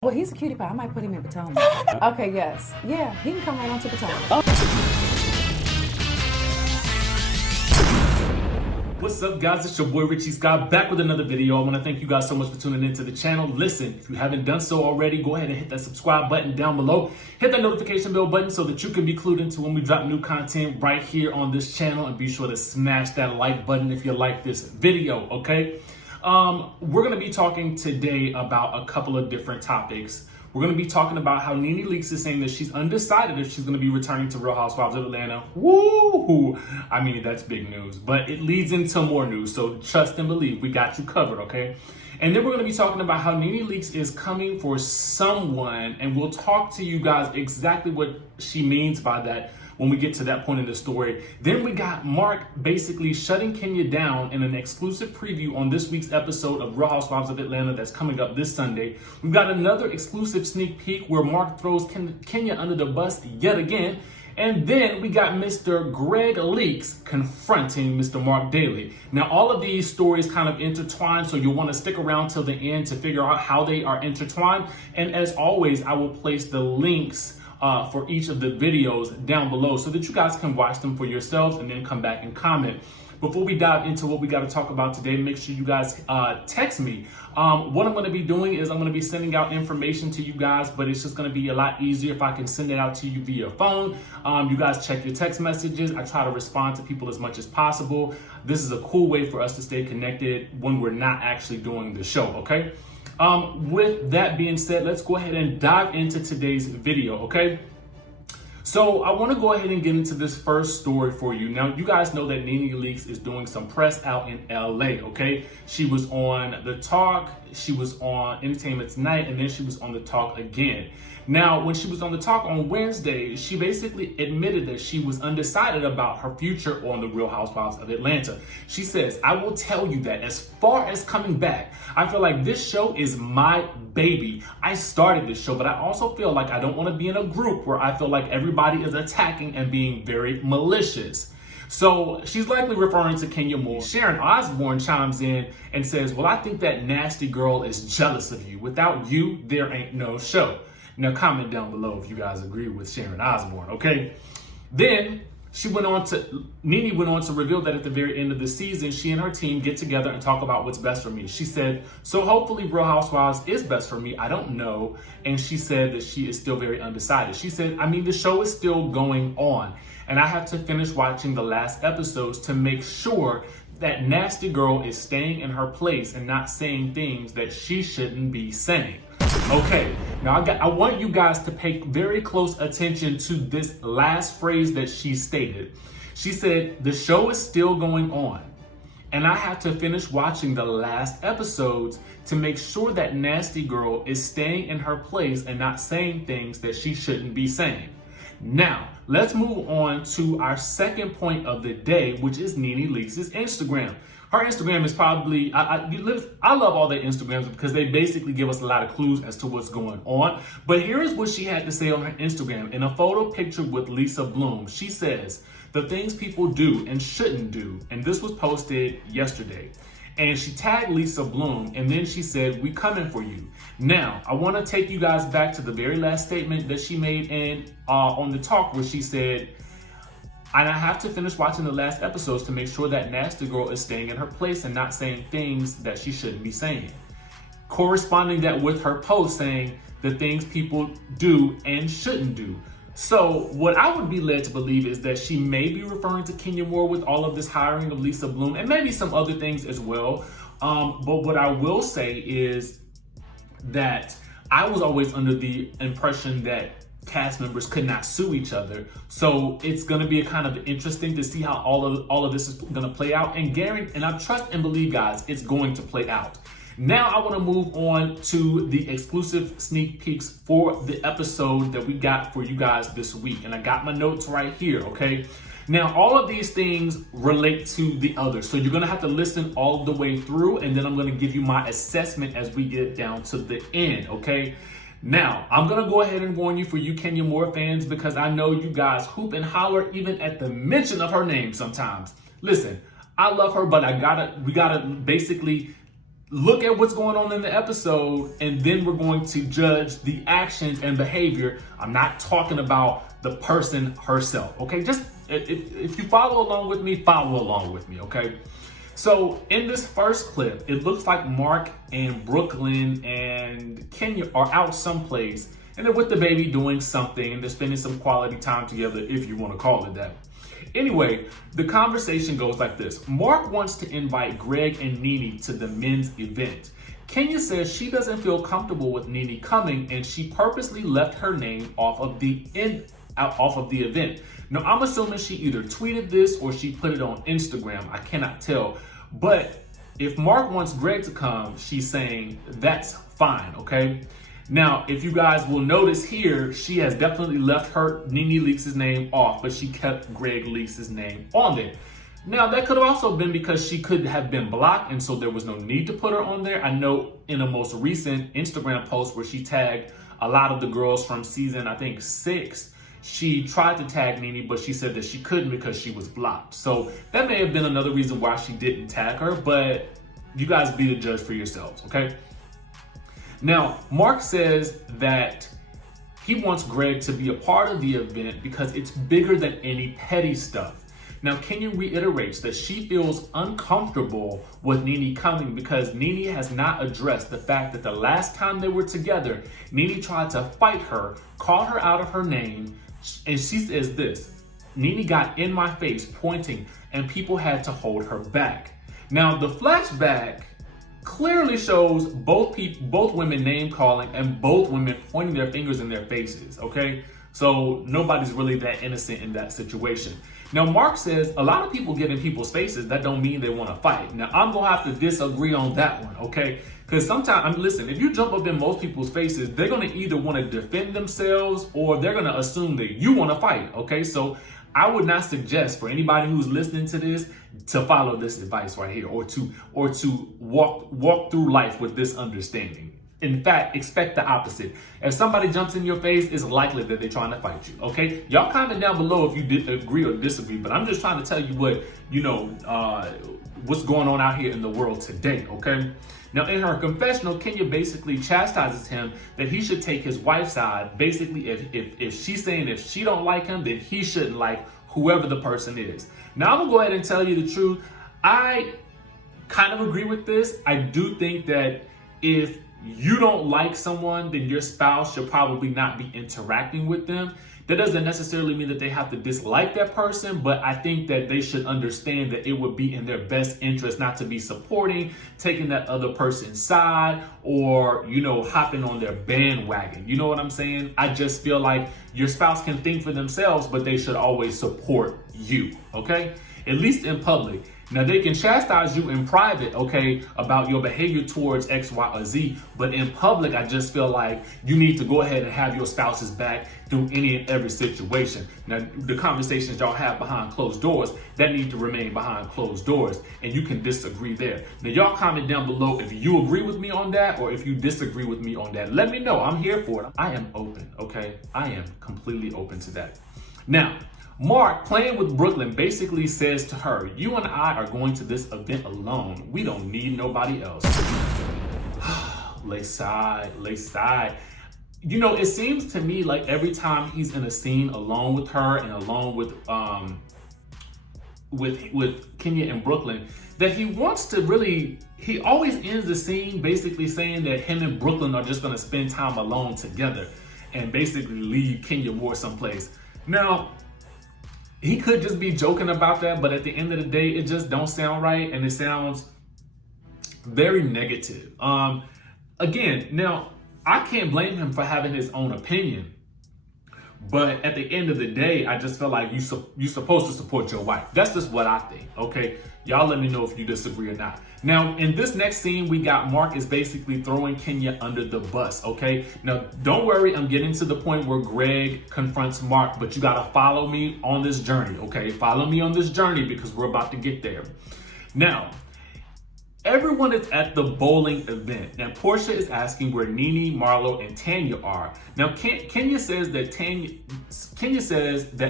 Well, he's a cutie pie. I might put him in Potomac. Okay, yes. Yeah, he can come right on to Potomac. What's up, guys? It's your boy Richie Scott back with another video. I want to thank you guys so much for tuning into the channel. Listen, if you haven't done so already, go ahead and hit that subscribe button down below. Hit that notification bell button so that you can be clued into when we drop new content right here on this channel. And be sure to smash that like button if you like this video, okay? We're going to be talking today about a couple of different topics. We're going to be talking about how Nene Leakes is saying that she's undecided if she's going to be returning to Real Housewives of Atlanta. Woo! I mean, that's big news, but it leads into more news. So trust and believe, we got you covered, okay? And then we're going to be talking about how Nene Leakes is coming for someone, and we'll talk to you guys exactly what she means by that when we get to that point in the story. Then we got Marc basically shutting Kenya down in an exclusive preview on this week's episode of Real Housewives of Atlanta that's coming up this Sunday. We've got another exclusive sneak peek where Marc throws Kenya under the bus yet again. And then we got Mr. Gregg Leakes confronting Mr. Marc Daly. Now, all of these stories kind of intertwine, so you'll want to stick around till the end to figure out how they are intertwined. And as always, I will place the links for each of the videos down below so that you guys can watch them for yourselves and then come back and comment. Before we dive into what we got to talk about today, make sure you guys text me. What I'm going to be doing is I'm going to be sending out information to you guys, but it's just going to be a lot easier if I can send it out to you via phone. You guys check your text messages. I try to respond to people as much as possible. This is a cool way for us to stay connected when we're not actually doing the show, okay? With that being said, let's go ahead and dive into today's video, okay? So I want to go ahead and get into this first story for you. Now, you guys know that Nene Leakes is doing some press out in LA, okay? She was on The Talk, she was on Entertainment Tonight, and then she was on The Talk again. Now, when she was on The Talk on Wednesday, she basically admitted that she was undecided about her future on The Real Housewives of Atlanta. She says, "I will tell you that as far as coming back, I feel like this show is my baby. I started this show, but I also feel like I don't want to be in a group where I feel like everybody is attacking and being very malicious." So she's likely referring to Kenya Moore. Sharon Osbourne chimes in and says, "Well, I think that nasty girl is jealous of you. Without you, there ain't no show." Now comment down below if you guys agree with Sharon Osbourne, okay? Then Nene went on to reveal that at the very end of the season, she and her team get together and talk about what's best for me. She said, "So hopefully Real Housewives is best for me. I don't know." And she said that she is still very undecided. She said, "I mean, the show is still going on, and I have to finish watching the last episodes to make sure that nasty girl is staying in her place and not saying things that she shouldn't be saying." Okay, now I want you guys to pay very close attention to this last phrase that she stated. She said, "The show is still going on, and I have to finish watching the last episodes to make sure that nasty girl is staying in her place and not saying things that she shouldn't be saying." Now, let's move on to our second point of the day, which is Nene Leakes' Instagram. Her Instagram is probably, I love all their Instagrams because they basically give us a lot of clues as to what's going on. But here is what she had to say on her Instagram. In a photo picture with Lisa Bloom, she says, "The things people do and shouldn't do." And this was posted yesterday. And she tagged Lisa Bloom, and then she said, "We coming for you." Now, I want to take you guys back to the very last statement that she made on The Talk, where she said, "And I have to finish watching the last episodes to make sure that nasty girl is staying in her place and not saying things that she shouldn't be saying." Corresponding that with her post saying the things people do and shouldn't do. So what I would be led to believe is that she may be referring to Kenya Moore with all of this hiring of Lisa Bloom and maybe some other things as well. But what I will say is that I was always under the impression that cast members could not sue each other. So it's going to be a kind of interesting to see how all of this is going to play out. And I trust and believe, guys, it's going to play out. Now I want to move on to the exclusive sneak peeks for the episode that we got for you guys this week. And I got my notes right here, okay? Now, all of these things relate to the other. So you're going to have to listen all the way through, and then I'm going to give you my assessment as we get down to the end, okay? Now, I'm going to go ahead and warn you for you Kenya Moore fans, because I know you guys hoop and holler even at the mention of her name sometimes. Listen, I love her, but we gotta basically look at what's going on in the episode, and then we're going to judge the actions and behavior. I'm not talking about the person herself, okay? Just if you follow along with me, okay? So in this first clip, it looks like Marc and Brooklyn and Kenya are out someplace, and they're with the baby doing something, and they're spending some quality time together, if you want to call it that. Anyway, the conversation goes like this. Marc wants to invite Gregg and Nene to the men's event. Kenya says she doesn't feel comfortable with Nene coming, and she purposely left her name off of the event. Now, I'm assuming she either tweeted this or she put it on Instagram. I cannot tell. But if Marc wants Gregg to come, she's saying that's fine, okay? Now, if you guys will notice here, she has definitely left her Nene Leakes' name off, but she kept Gregg Leakes' name on there. Now, that could have also been because she could have been blocked, and so there was no need to put her on there. I know in a most recent Instagram post where she tagged a lot of the girls from season, I think 6, she tried to tag Nene, but she said that she couldn't because she was blocked. So that may have been another reason why she didn't tag her, but you guys be the judge for yourselves, okay? Now, Marc says that he wants Gregg to be a part of the event because it's bigger than any petty stuff. Now, Kenya reiterates that she feels uncomfortable with Nene coming because Nene has not addressed the fact that the last time they were together, Nene tried to fight her, called her out of her name, and she says this, Nene got in my face pointing and people had to hold her back. Now, the flashback clearly shows both women name calling and both women pointing their fingers in their faces, okay? So nobody's really that innocent in that situation. Now, Marc says a lot of people get in people's faces. That don't mean they want to fight. Now, I'm going to have to disagree on that one, okay? Because sometimes, listen, if you jump up in most people's faces, they're going to either want to defend themselves or they're going to assume that you want to fight, okay? So I would not suggest for anybody who's listening to this to follow this advice right here or to walk through life with this understanding. In fact, expect the opposite. If somebody jumps in your face, it's likely that they're trying to fight you, okay? Y'all comment down below if you agree or disagree, but I'm just trying to tell you what, what's going on out here in the world today, okay? Now, in her confessional, Kenya basically chastises him that he should take his wife's side. Basically, if she's saying if she don't like him, then he shouldn't like whoever the person is. Now, I'm going to go ahead and tell you the truth. I kind of agree with this. I do think that if you don't like someone, then your spouse should probably not be interacting with them. That doesn't necessarily mean that they have to dislike that person, but I think that they should understand that it would be in their best interest not to be supporting, taking that other person's side, or, hopping on their bandwagon. You know what I'm saying? I just feel like your spouse can think for themselves, but they should always support you, okay? At least in public. Now, they can chastise you in private, okay, about your behavior towards X, Y, or Z, but in public, I just feel like you need to go ahead and have your spouse's back through any and every situation. Now, the conversations y'all have behind closed doors, that need to remain behind closed doors, and you can disagree there. Now, y'all comment down below if you agree with me on that or if you disagree with me on that. Let me know. I'm here for it. I am open, okay? I am completely open to that. Now, Marc, playing with Brooklyn, basically says to her, you and I are going to this event alone. We don't need nobody else. Lay side. It seems to me like every time he's in a scene alone with her and alone with Kenya and Brooklyn, that he wants to really, he always ends the scene basically saying that him and Brooklyn are just going to spend time alone together and basically leave Kenya more someplace. Now, he could just be joking about that, but at the end of the day, it just don't sound right, and it sounds very negative. Again, now, I can't blame him for having his own opinion, but at the end of the day, I just feel like you're supposed to support your wife. That's just what I think, okay? Y'all let me know if you disagree or not. Now, in this next scene, we got Marc is basically throwing Kenya under the bus, okay? Now, don't worry, I'm getting to the point where Gregg confronts Marc, but you gotta follow me on this journey, okay? Follow me on this journey because we're about to get there. Now, everyone is at the bowling event. Now, Porsha is asking where Nene, Marlo, and Tanya are. Now, Kenya says that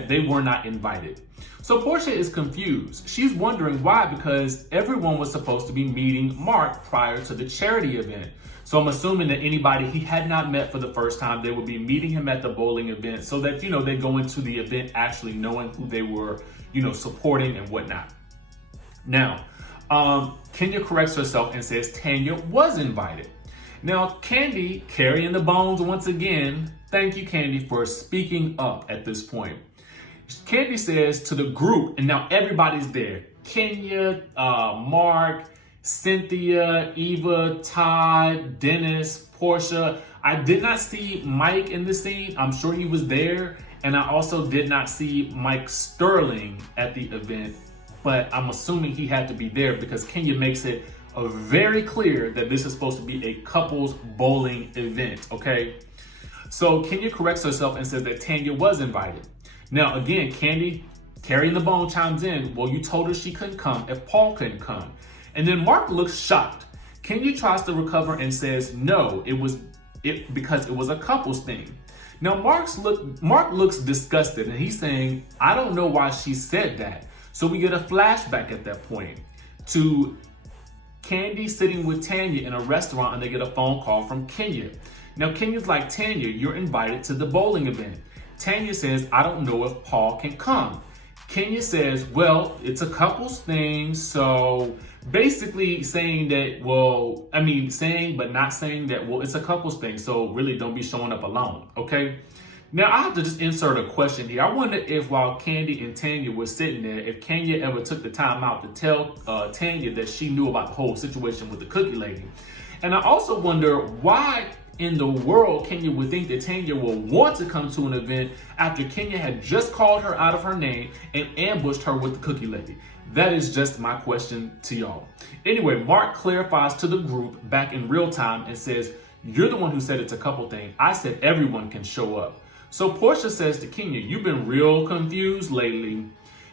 they were not invited. So Porsha is confused. She's wondering why, because everyone was supposed to be meeting Marc prior to the charity event. So I'm assuming that anybody he had not met for the first time, they would be meeting him at the bowling event so that, they go into the event actually knowing who they were, supporting and whatnot. Now, Kenya corrects herself and says Tanya was invited. Now, Kandi carrying the bones once again. Thank you, Kandi, for speaking up at this point. Kandi says to the group, and now everybody's there. Kenya, Marc, Cynthia, Eva, Todd, Dennis, Porsha. I did not see Mike in the scene. I'm sure he was there. And I also did not see Mike Sterling at the event. But I'm assuming he had to be there because Kenya makes it very clear that this is supposed to be a couples bowling event, okay? So Kenya corrects herself and says that Tanya was invited. Now, again, Kandi, carrying the bone, chimes in, well, you told her she couldn't come if Paul couldn't come. And then Marc looks shocked. Kenya tries to recover and says, no, because it was a couples thing. Now, Marc looks disgusted and he's saying, I don't know why she said that. So we get a flashback at that point to Kandi sitting with Tanya in a restaurant and they get a phone call from Kenya. Now, Kenya's like, Tanya, you're invited to the bowling event. Tanya says, I don't know if Paul can come. Kenya says, well, it's a couples thing. So basically saying that, saying but not saying that, well, it's a couples thing. So really don't be showing up alone, okay? Now, I have to just insert a question here. I wonder if while Kandi and Tanya were sitting there, if Kenya ever took the time out to tell Tanya that she knew about the whole situation with the cookie lady. And I also wonder why in the world Kenya would think that Tanya will want to come to an event after Kenya had just called her out of her name and ambushed her with the cookie lady. That is just my question to y'all. Anyway, Marc clarifies to the group back in real time and says, you're the one who said it's a couple thing. I said everyone can show up. So Porsha says to Kenya, you've been real confused lately.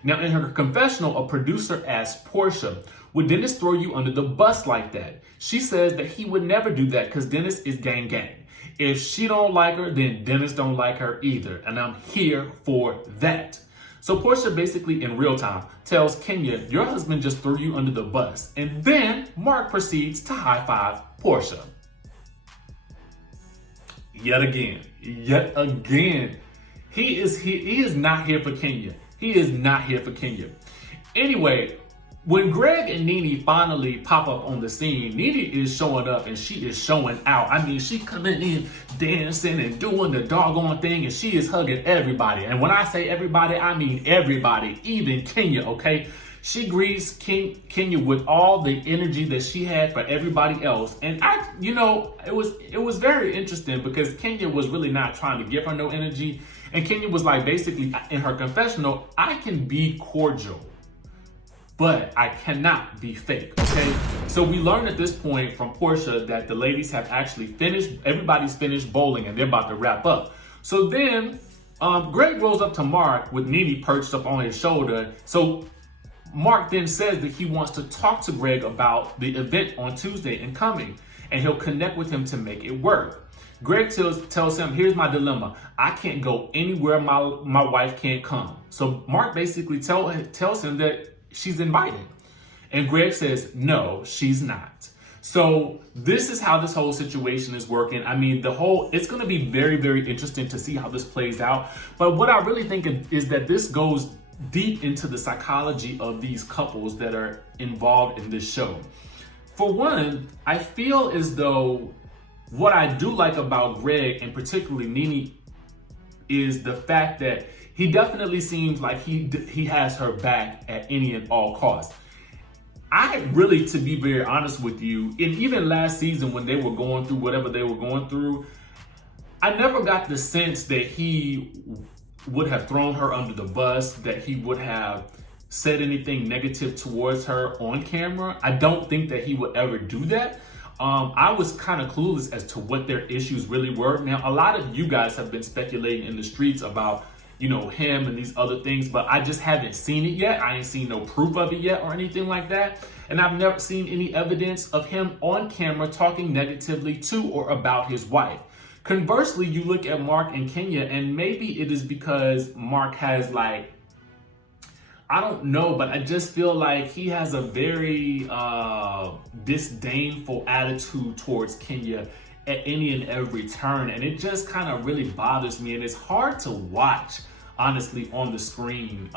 Now, in her confessional, a producer asked Porsha, would Dennis throw you under the bus like that? She says that he would never do that because Dennis is gang gang. If she don't like her, then Dennis don't like her either. And I'm here for that. So Porsha basically in real time tells Kenya, your husband just threw you under the bus. And then Marc proceeds to high five Porsha. Yet again, he is not here for Kenya. He is not here for Kenya. Anyway, when Gregg and Nene finally pop up on the scene, Nene is showing up and she is showing out. I mean, she coming in dancing and doing the doggone thing and she is hugging everybody. And when I say everybody, I mean everybody, even Kenya, okay? She greets Kenya with all the energy that she had for everybody else. And it was very interesting because Kenya was really not trying to give her no energy. And Kenya was like, basically in her confessional, I can be cordial, but I cannot be fake, okay? So we learned at this point from Porsha that the ladies have actually finished, everybody's finished bowling and they're about to wrap up. So then Gregg rolls up to Marc with Nene perched up on his shoulder. So Marc then says that he wants to talk to Gregg about the event on Tuesday and coming, and he'll connect with him to make it work. Gregg tells him, here's my dilemma. I can't go anywhere my wife can't come. So Marc basically tells him that she's invited. And Gregg says, no, she's not. So this is how this whole situation is working. I mean, it's going to be very, very interesting to see how this plays out. But what I really think is that this goes deep into the psychology of these couples that are involved in this show. For one, I feel as though what I do like about Gregg and particularly Nene is the fact that he definitely seems like he has her back at any and all costs. I really, to be very honest with you, and even last season when they were going through whatever they were going through, I never got the sense that he would have thrown her under the bus, that he would have said anything negative towards her on camera. I don't think that he would ever do that. I was kind of clueless as to what their issues really were. Now, a lot of you guys have been speculating in the streets about you know, him and these other things, but I just haven't seen it yet. I ain't seen no proof of it yet or anything like that. And I've never seen any evidence of him on camera talking negatively to or about his wife. Conversely, you look at Marc and Kenya, and maybe it is because Marc has, like, I don't know, but I just feel like he has a very disdainful attitude towards Kenya at any and every turn. And it just kind of really bothers me. And it's hard to watch, honestly, on the screen.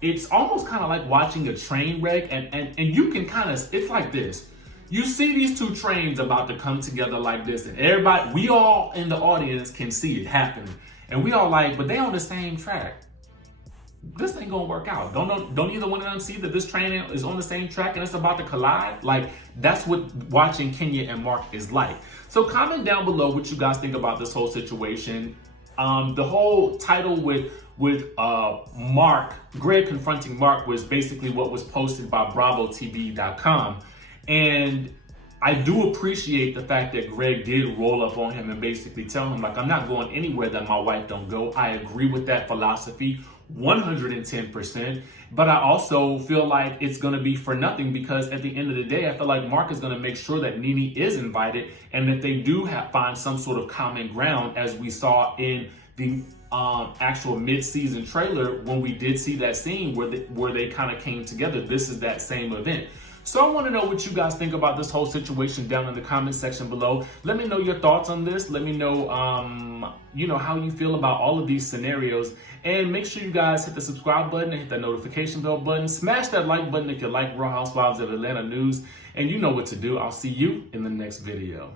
It's almost kind of like watching a train wreck. And you can kind of, it's like this. You see these two trains about to come together like this. And everybody, we all in the audience can see it happening. And we all like, but they on the same track. This ain't gonna work out. Don't either one of them see that this train is on the same track and it's about to collide? Like, that's what watching Kenya and Marc is like. So comment down below what you guys think about this whole situation. The whole title with Marc, Gregg Confronting Marc, was basically what was posted by BravoTV.com. And I do appreciate the fact that Gregg did roll up on him and basically tell him, like, I'm not going anywhere that my wife don't go. I agree with that philosophy 110%, but I also feel like it's going to be for nothing, because at the end of the day, I feel like Marc is going to make sure that Nene is invited and that they do find some sort of common ground, as we saw in the actual mid-season trailer when we did see that scene where they kind of came together. This is that same event. So I want to know what you guys think about this whole situation down in the comment section below. Let me know your thoughts on this. Let me know, you know, how you feel about all of these scenarios. And make sure you guys hit the subscribe button and hit that notification bell button. Smash that like button if you like Real Housewives of Atlanta news. And you know what to do. I'll see you in the next video.